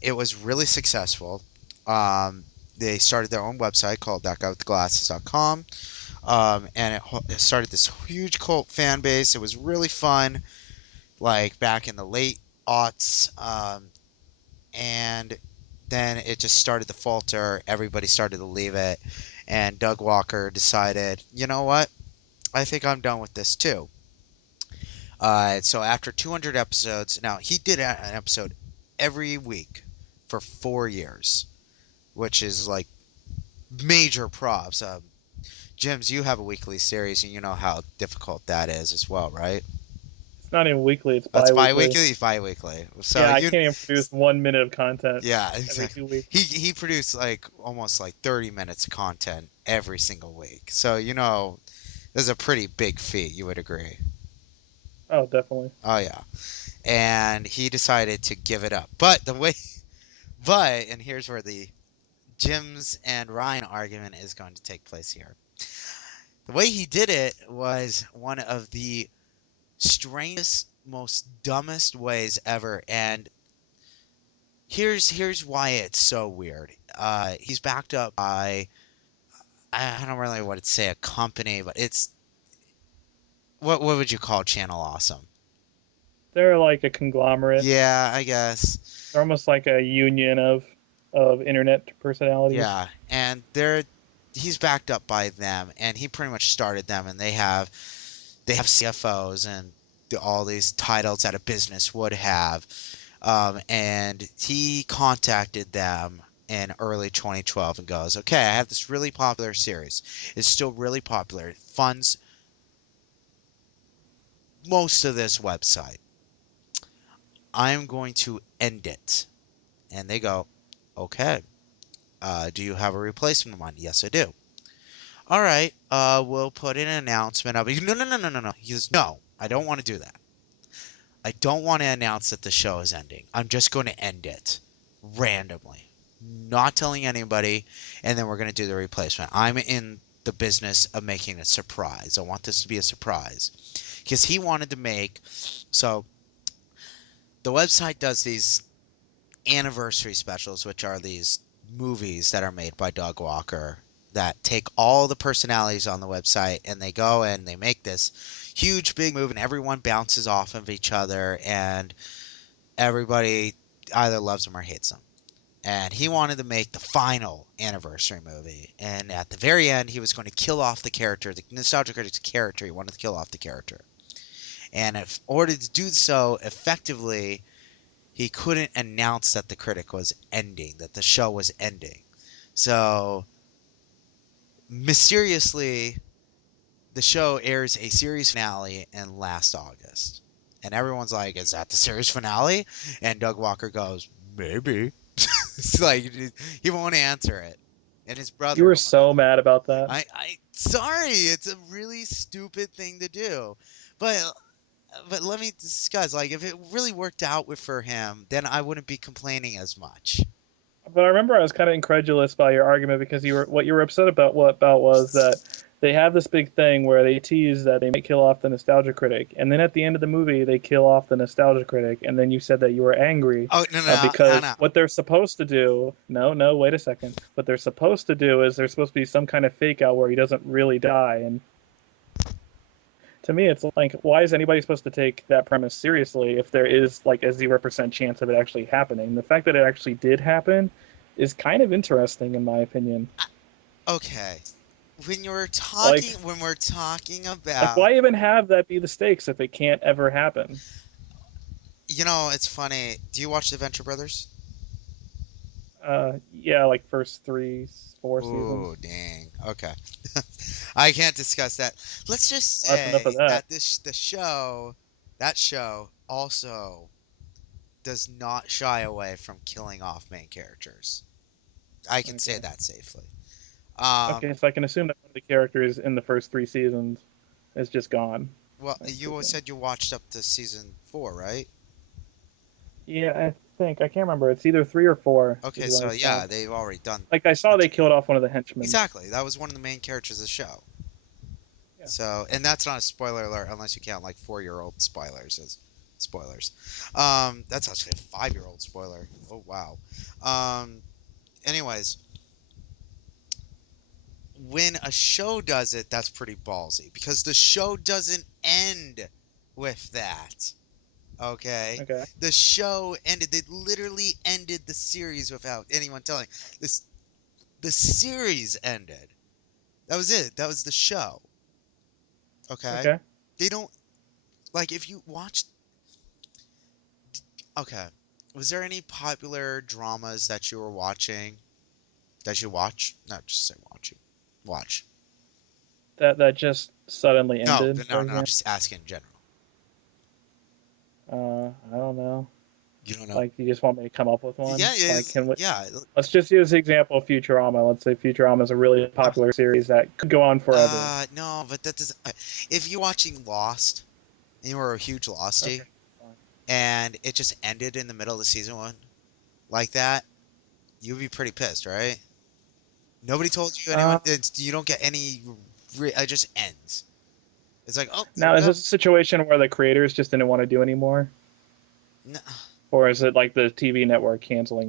It was really successful. Um, they started their own website called thatguywiththeglasses.com. And it started this huge cult fan base. It was really fun, like back in the late aughts, and then it just started to falter. Everybody started to leave it, and Doug Walker decided, you know what? I think I'm done with this too. So after 200 episodes, now he did an episode every week for 4 years, which is like major props. Jims, you have a weekly series, and you know how difficult that is as well, right? It's not even weekly; it's That's bi-weekly. bi-weekly, bi-weekly. So Yeah, I you, can't even produce 1 minute of content yeah, every exactly. 2 weeks. He produced like almost like 30 minutes of content every single week. So you know, this is a pretty big feat. You would agree? Oh, definitely. Oh yeah. And he decided to give it up. But the way, but and here's where the Jim's and Ryan argument is going to take place here. The way he did it was one of the strangest, most dumbest ways ever, and here's why it's so weird. He's backed up by I don't really want to say a company, but it's what would you call Channel Awesome? They're like a conglomerate. Yeah, I guess. They're almost like a union of internet personalities. Yeah, and he's backed up by them, and he pretty much started them, and they have CFOs and all these titles that a business would have. And he contacted them in early 2012 and goes, "Okay, I have this really popular series. It's still really popular. It funds most of this website. I'm going to end it." And they go, "Okay. Do you have a replacement in mind?" "Yes, I do." "All right. We'll put in an announcement of it." "No, no, no, no, no, no." He goes, "No, I don't want to do that. I don't want to announce that the show is ending. I'm just going to end it randomly, not telling anybody, and then we're going to do the replacement. I'm in the business of making a surprise. I want this to be a surprise." Because he wanted to make. So the website does these anniversary specials, which are these movies that are made by Doug Walker that take all the personalities on the website and they go and they make this huge big movie and everyone bounces off of each other and everybody either loves them or hates them. And he wanted to make the final anniversary movie. And at the very end, he was going to kill off the character, the Nostalgia Critic's character. He wanted to kill off the character. And in order to do so effectively, he couldn't announce that the critic was ending, that the show was ending. So mysteriously, the show airs a series finale in last August. And everyone's like, is that the series finale? And Doug Walker goes, maybe. It's like, he won't answer it. And his You brother were won't so answer it. mad about that. Sorry, it's a really stupid thing to do. But let me discuss. Like, if it really worked out for him, then I wouldn't be complaining as much. But I remember I was kind of incredulous by your argument because you were upset about what about was that they have this big thing where they tease that they might kill off the nostalgia critic, and then at the end of the movie they kill off the nostalgia critic, and then you said that you were angry Oh no no no because no. what they're supposed to do. No, no, wait a second. What they're supposed to do is there's supposed to be some kind of fake out where he doesn't really die, and to me it's like why is anybody supposed to take that premise seriously if there is like a 0% chance of it actually happening? The fact that it actually did happen is kind of interesting in my opinion. Okay. like When we're talking like about, why even have that be the stakes if it can't ever happen? it's funny. Do you watch the Venture Brothers? Yeah, like first three, four Oh, seasons. dang. Okay. I can't discuss that. Let's just Well, that's enough of say that. that that show also does not shy away from killing off main characters. I can say Okay. that safely. Um, Okay, so I can assume that one of the characters in the first three seasons is just gone. well, I you presume. said you watched up to season 4, right? Yeah, I think I can't remember. It's either three or four is Okay, when so I yeah, stopped. they've already done Like I saw the they two. killed off one of the henchmen. Exactly. That was one of the main characters of the show. Yeah. So, and that's not a spoiler alert unless you count like 4-year-old spoilers as spoilers. That's actually a 5-year-old spoiler. Oh wow. Um, anyways, when a show does it, that's pretty ballsy because the show doesn't end with that. Okay, Okay. the show ended. They literally ended the series without anyone telling. This the series ended. That was it. That was the show. Okay, Okay. they don't like if you watch. Okay, was there any popular dramas that you were watching that you watch? Not just say watching. Watch. That just suddenly No, ended, no, for no. I'm example. just asking in general. I don't know. You don't know. Like you just want me to come up with one? Yeah, Like can we? yeah. Let's just use the example of Futurama. Let's say Futurama is a really popular series that could go on forever. No, but that doesn't. If you're watching Lost and you were a huge Okay. Losty Fine. and it just ended in the middle of season 1 like that, you'd be pretty pissed, right? Nobody told you anyone. Uh, You don't get any. It just ends. It's like, oh, there Now, we is go. this a situation where the creators just didn't want to do anymore, No, or is it like the TV network canceling